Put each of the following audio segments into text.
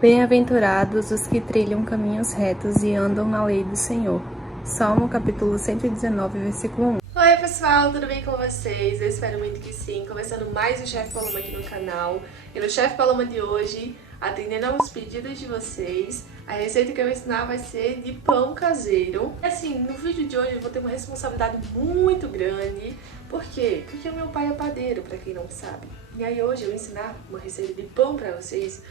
Bem-aventurados os que trilham caminhos retos e andam na lei do Senhor. Salmo capítulo 119, versículo 1. Oi pessoal, tudo bem com vocês? Eu espero muito que sim. Começando mais o Chef Paloma aqui no canal. E no Chef Paloma de hoje, atendendo aos pedidos de vocês, a receita que eu vou ensinar vai ser de pão caseiro. Assim, no vídeo de hoje eu vou ter uma responsabilidade muito grande. Por quê? Porque o meu pai é padeiro, pra quem não sabe. E aí hoje eu vou ensinar uma receita de pão pra vocês.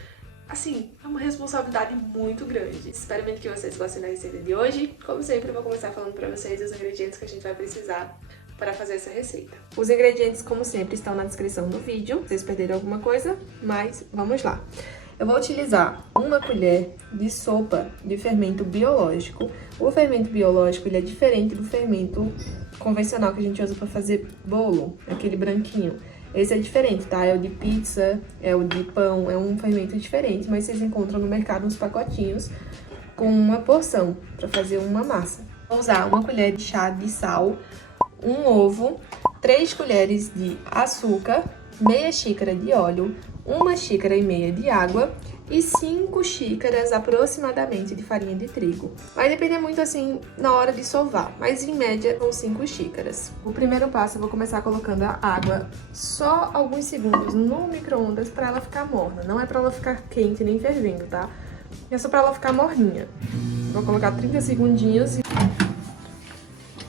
Assim, é uma responsabilidade muito grande. Espero muito que vocês gostem da receita de hoje. Como sempre, eu vou começar falando pra vocês os ingredientes que a gente vai precisar para fazer essa receita. Os ingredientes, como sempre, estão na descrição do vídeo. Vocês perderam alguma coisa, mas vamos lá. Eu vou utilizar uma colher de sopa de fermento biológico. O fermento biológico ele é diferente do fermento convencional que a gente usa para fazer bolo, aquele branquinho. Esse é diferente, tá? É o de pizza, é o de pão, é um fermento diferente, mas vocês encontram no mercado uns pacotinhos com uma porção para fazer uma massa. Vou usar uma colher de chá de sal, um ovo, 3 colheres de açúcar, meia xícara de óleo, 1,5 xícaras de água e 5 xícaras aproximadamente de farinha de trigo. Vai depender muito assim na hora de sovar, mas em média são 5 xícaras. O primeiro passo eu vou começar colocando a água só alguns segundos no micro-ondas para ela ficar morna. Não é para ela ficar quente nem fervendo, tá? É só para ela ficar morninha. Vou colocar 30 segundinhos e...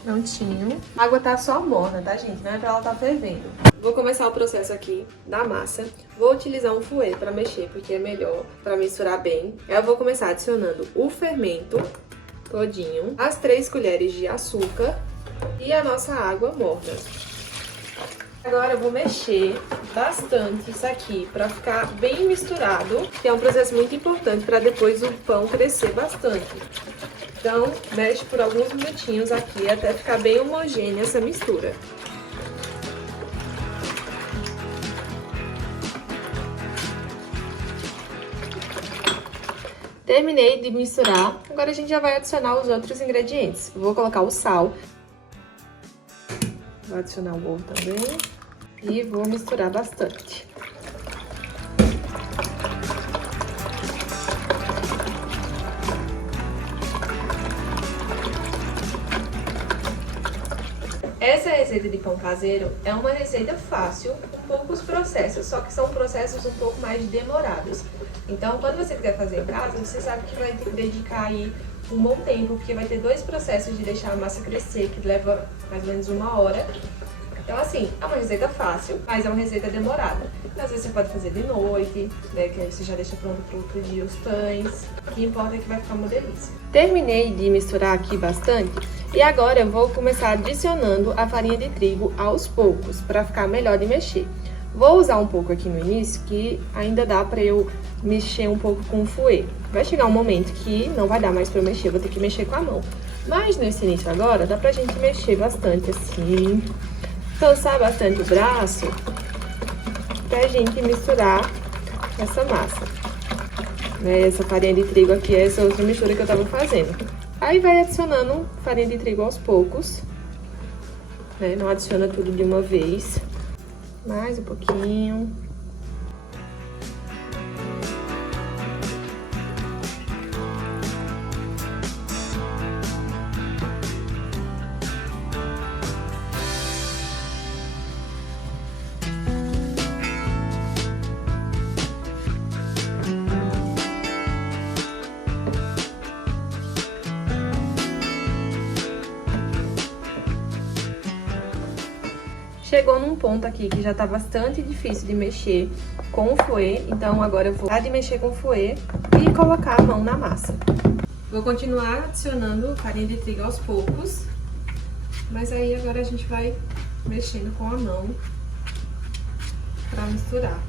Prontinho. A água tá só morna, tá, gente? Não é pra ela tá fervendo. Vou começar o processo aqui da massa. Vou utilizar um fouet pra mexer, porque é melhor pra misturar bem. Aí eu vou começar adicionando o fermento todinho, as 3 colheres de açúcar e a nossa água morna. Agora eu vou mexer bastante isso aqui pra ficar bem misturado, que é um processo muito importante pra depois o pão crescer bastante. Então, mexe por alguns minutinhos aqui até ficar bem homogênea essa mistura. Terminei de misturar, agora a gente já vai adicionar os outros ingredientes. Vou colocar o sal, vou adicionar o ovo também e vou misturar bastante. Essa receita de pão caseiro é uma receita fácil, com poucos processos, só que são processos um pouco mais demorados. Então, quando você quiser fazer em casa, você sabe que vai ter que dedicar aí um bom tempo, porque vai ter 2 processos de deixar a massa crescer, que leva mais ou menos 1 hora. Então, assim, é uma receita fácil, mas é uma receita demorada. Às vezes você pode fazer de noite, né, que aí você já deixa pronto para outro dia os pães. O que importa é que vai ficar uma delícia. Terminei de misturar aqui bastante e agora eu vou começar adicionando a farinha de trigo aos poucos, para ficar melhor de mexer. Vou usar um pouco aqui no início, que ainda dá para eu mexer um pouco com o fouet. Vai chegar um momento que não vai dar mais para eu mexer, vou ter que mexer com a mão. Mas nesse início agora, dá pra gente mexer bastante assim, cansar bastante o braço, pra gente misturar essa massa. Essa farinha de trigo aqui, essa outra mistura que eu tava fazendo. Aí vai adicionando farinha de trigo aos poucos, né? Não adiciona tudo de uma vez. Mais um pouquinho. Chegou num ponto aqui que já tá bastante difícil de mexer com o fouet, então agora eu vou parar de mexer com o fouet e colocar a mão na massa. Vou continuar adicionando farinha de trigo aos poucos, mas aí agora a gente vai mexendo com a mão pra misturar.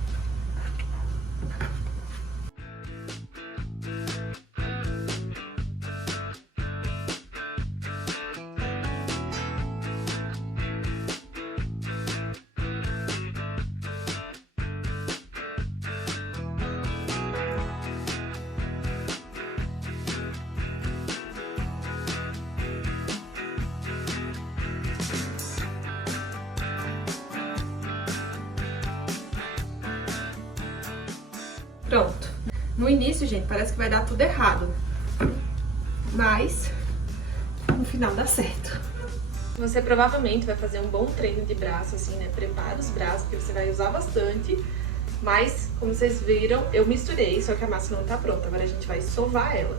Pronto. No início, gente, parece que vai dar tudo errado. Mas no final dá certo. Você provavelmente vai fazer um bom treino de braço, assim, né? Prepara os braços, porque você vai usar bastante. Mas, como vocês viram, eu misturei, só que a massa não tá pronta. Agora a gente vai sovar ela.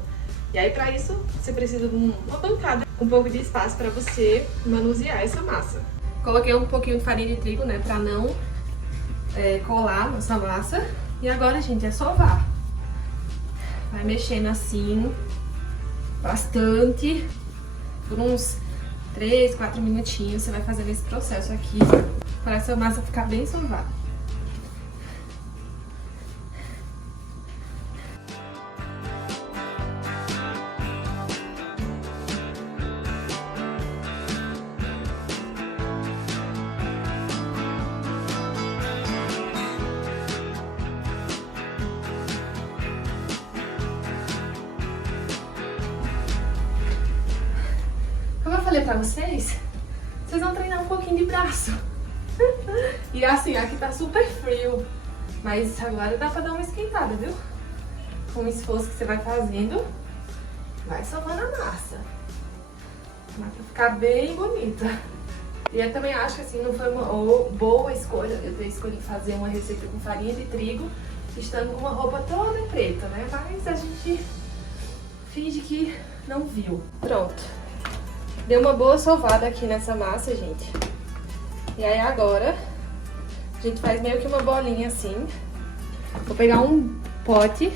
E aí, pra isso, você precisa de uma bancada com um pouco de espaço pra você manusear essa massa. Coloquei um pouquinho de farinha de trigo, né? Pra não colar nossa massa. E agora, gente, é sovar. Vai mexendo assim, bastante, por uns 3, 4 minutinhos. Você vai fazendo esse processo aqui, para essa massa ficar bem sovada. Como eu falei pra vocês vão treinar um pouquinho de braço. E assim, aqui tá super frio, mas agora dá pra dar uma esquentada, viu? Com o esforço que você vai fazendo, vai sovando a massa. Vai ficar bem bonita. E eu também acho que assim, não foi uma boa escolha eu ter escolhido fazer uma receita com farinha de trigo, estando com uma roupa toda preta, né? Mas a gente finge que não viu. Pronto. Deu uma boa sovada aqui nessa massa, gente. E aí agora, a gente faz meio que uma bolinha assim. Vou pegar um pote,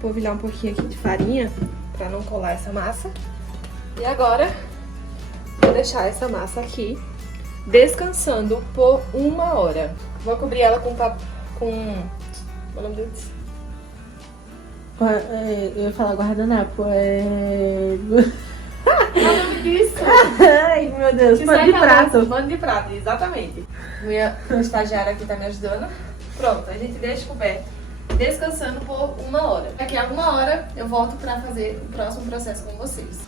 polvilhar um pouquinho aqui de farinha, pra não colar essa massa. E agora, vou deixar essa massa aqui, descansando por 1 hora. Vou cobrir ela com... Qual é o nome deles? Eu ia falar guardanapo, Qual é o nome disso? Ai, meu Deus, pano de prato. Pano de prato, exatamente. O estagiário aqui tá me ajudando. Pronto, a gente deixa coberto, descansando por 1 hora. Daqui a 1 hora eu volto pra fazer o próximo processo com vocês.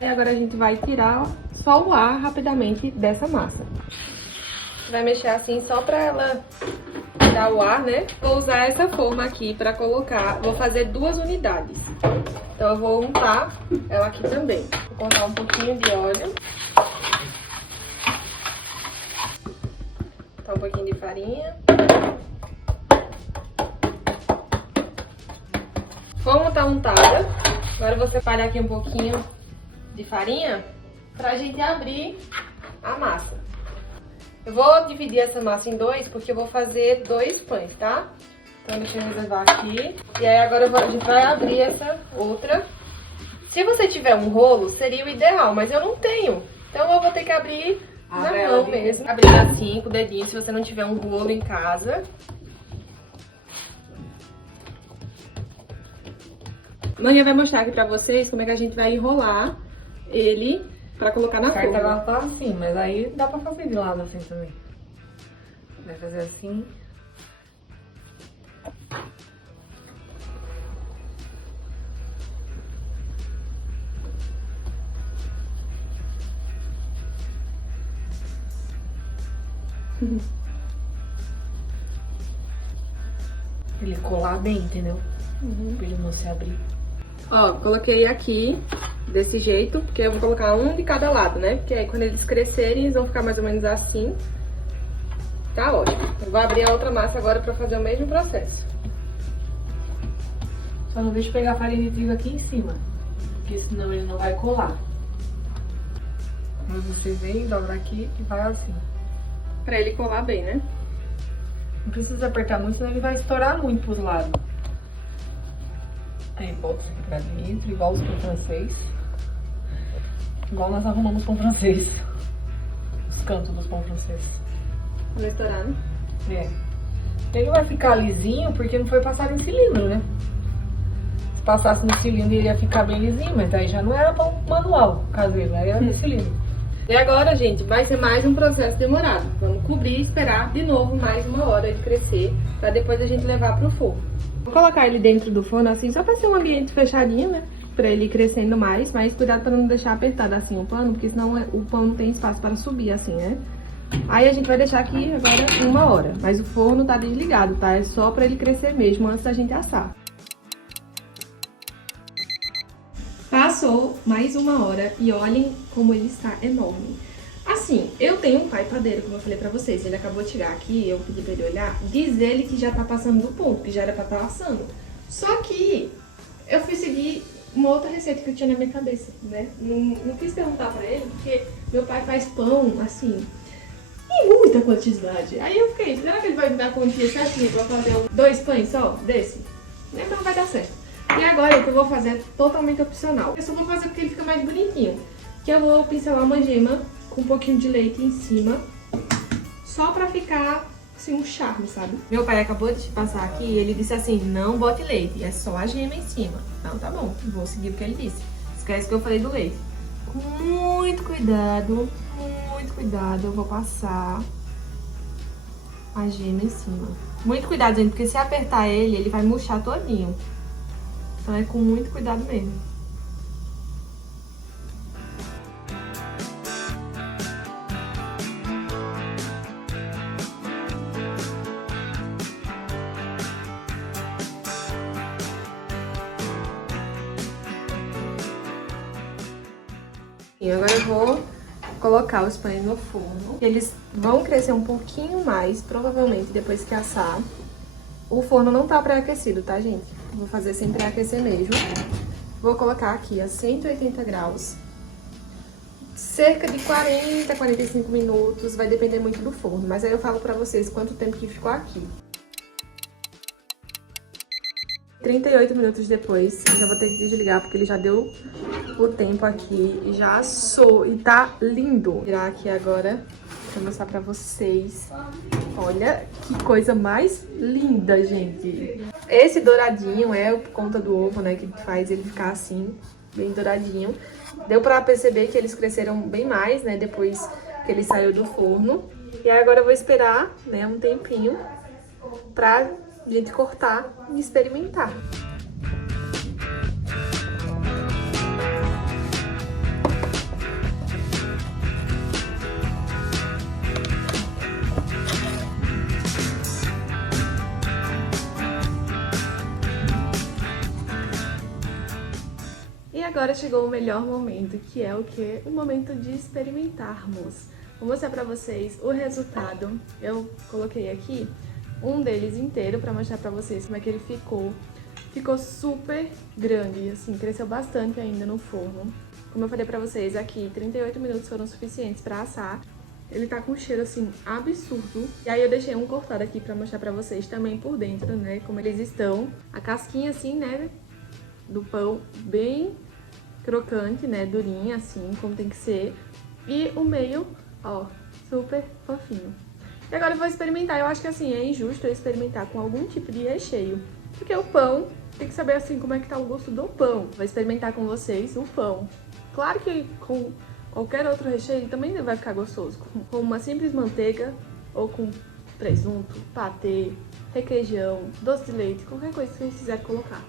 E agora a gente vai tirar só o ar rapidamente dessa massa. Vai mexer assim só pra ela tirar o ar, né? Vou usar essa forma aqui pra colocar, vou fazer 2 unidades. Então eu vou untar ela aqui também. Vou colocar um pouquinho de óleo. Botar um pouquinho de farinha. Como tá untada, agora eu vou separar aqui um pouquinho de farinha pra gente abrir a massa. Eu vou dividir essa massa em 2 porque eu vou fazer 2 pães, tá? Então deixa eu reservar aqui. E aí agora a gente vai abrir essa outra. Se você tiver um rolo, seria o ideal, mas eu não tenho. Então eu vou ter que abrir na mão mesmo. Abrir assim, com o dedinho, se você não tiver um rolo em casa. Amanhã vai mostrar aqui pra vocês como é que a gente vai enrolar ele pra colocar na forma. Ela tá assim, mas aí dá pra fazer de lado assim também. Vai fazer assim. Ele colar bem, entendeu? Pra ele não se abrir. Ó, coloquei aqui desse jeito, porque eu vou colocar um de cada lado, né? Porque aí quando eles crescerem, eles vão ficar mais ou menos assim. Tá ótimo. Eu vou abrir a outra massa agora pra fazer o mesmo processo. Só não deixa pegar a farinha de trigo aqui em cima, porque senão ele não vai colar. Mas você vem, dobra aqui e vai assim. Pra ele colar bem, né? Não precisa apertar muito, senão ele vai estourar muito pros lados. Aí bota aqui pra dentro, igual os pão francês. Igual nós arrumamos pão francês. Os cantos dos pão francês. Vai estourar, né? É. Ele vai ficar lisinho porque não foi passado em cilindro, né? Se passasse no cilindro ele ia ficar bem lisinho, mas aí já não era pão manual caseiro, aí era no cilindro. E agora, gente, vai ser mais um processo demorado. Vamos cobrir e esperar de novo mais 1 hora de crescer, pra depois a gente levar pro forno. Vou colocar ele dentro do forno assim, só pra ser um ambiente fechadinho, né? Pra ele ir crescendo mais, mas cuidado pra não deixar apertado assim o pano, porque senão o pão não tem espaço para subir assim, né? Aí a gente vai deixar aqui agora 1 hora. Mas o forno tá desligado, tá? É só pra ele crescer mesmo antes da gente assar. Passou mais 1 hora e olhem como ele está enorme. Assim, eu tenho um pai padeiro, como eu falei pra vocês. Ele acabou de chegar aqui, eu pedi pra ele olhar. Diz ele que já tá passando do ponto, que já era pra estar assando. Só que eu fui seguir uma outra receita que eu tinha na minha cabeça, né? Não quis perguntar pra ele, porque meu pai faz pão, assim, em muita quantidade. Aí eu fiquei, será que ele vai me dar a quantia certinha pra fazer 2 pães só desse? Então não vai dar certo. E agora o que eu vou fazer é totalmente opcional. Eu só vou fazer porque ele fica mais bonitinho. Que eu vou pincelar uma gema com um pouquinho de leite em cima, só pra ficar assim um charme, sabe? Meu pai acabou de passar aqui e ele disse assim, não bote leite, é só a gema em cima. Então tá bom, vou seguir o que ele disse. Esquece que eu falei do leite. Com muito cuidado, eu vou passar a gema em cima. Muito cuidado, gente, porque se apertar ele vai murchar todinho. Então é com muito cuidado mesmo. E agora eu vou colocar os pães no forno. Eles vão crescer um pouquinho mais, provavelmente, depois que assar. O forno não tá pré-aquecido, tá, gente? Vou fazer sem pré-aquecer mesmo. Vou colocar aqui a 180 graus. Cerca de 40, 45 minutos. Vai depender muito do forno. Mas aí eu falo pra vocês quanto tempo que ficou aqui. 38 minutos depois, eu já vou ter que desligar, porque ele já deu o tempo aqui e já assou e tá lindo. Vou virar aqui agora pra mostrar pra vocês. Olha que coisa mais linda, gente. Esse douradinho é por conta do ovo, né, que faz ele ficar assim, bem douradinho. Deu pra perceber que eles cresceram bem mais, né, depois que ele saiu do forno. E aí agora eu vou esperar, né, um tempinho pra gente cortar e experimentar. E agora chegou o melhor momento, que é o quê? O momento de experimentarmos. Vou mostrar pra vocês o resultado. Eu coloquei aqui um deles inteiro pra mostrar pra vocês como é que ele ficou. Ficou super grande, assim, cresceu bastante ainda no forno. Como eu falei pra vocês, aqui 38 minutos foram suficientes pra assar. Ele tá com um cheiro, assim, absurdo. E aí eu deixei um cortado aqui pra mostrar pra vocês também por dentro, né, como eles estão. A casquinha, assim, né, do pão bem crocante, né, durinha, assim, como tem que ser. E o meio, ó, super fofinho. E agora eu vou experimentar. Eu acho que assim, é injusto eu experimentar com algum tipo de recheio. Porque o pão, tem que saber assim como é que tá o gosto do pão. Vou experimentar com vocês o pão. Claro que com qualquer outro recheio também vai ficar gostoso. Com uma simples manteiga, ou com presunto, patê, requeijão, doce de leite, qualquer coisa que vocês quiserem colocar.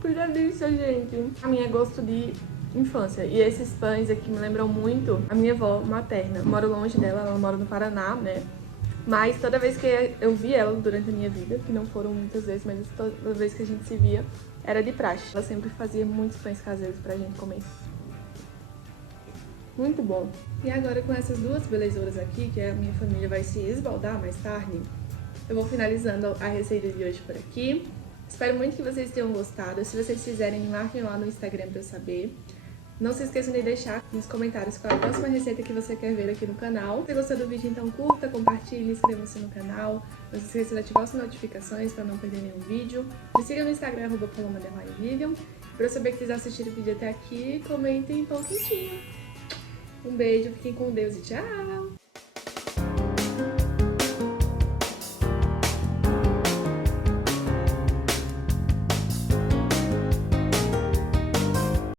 Que delícia, gente! A minha é gosto de infância. E esses pães aqui me lembram muito a minha avó materna. Eu moro longe dela, ela mora no Paraná, né? Mas toda vez que eu vi ela durante a minha vida, que não foram muitas vezes, mas toda vez que a gente se via, era de praxe. Ela sempre fazia muitos pães caseiros pra gente comer. Muito bom! E agora com essas duas belezuras aqui, que a minha família vai se esbaldar mais tarde, eu vou finalizando a receita de hoje por aqui. Espero muito que vocês tenham gostado. Se vocês fizerem, me marquem lá no Instagram pra eu saber. Não se esqueçam de deixar nos comentários qual é a próxima receita que você quer ver aqui no canal. Se gostou do vídeo, então curta, compartilhe, inscreva-se no canal. Não se esqueça de ativar as notificações para não perder nenhum vídeo. Me siga no Instagram, @paloma_vivian. Para eu saber que vocês assistiram o vídeo até aqui, comentem pão quentinho. Um beijo, fiquem com Deus e tchau!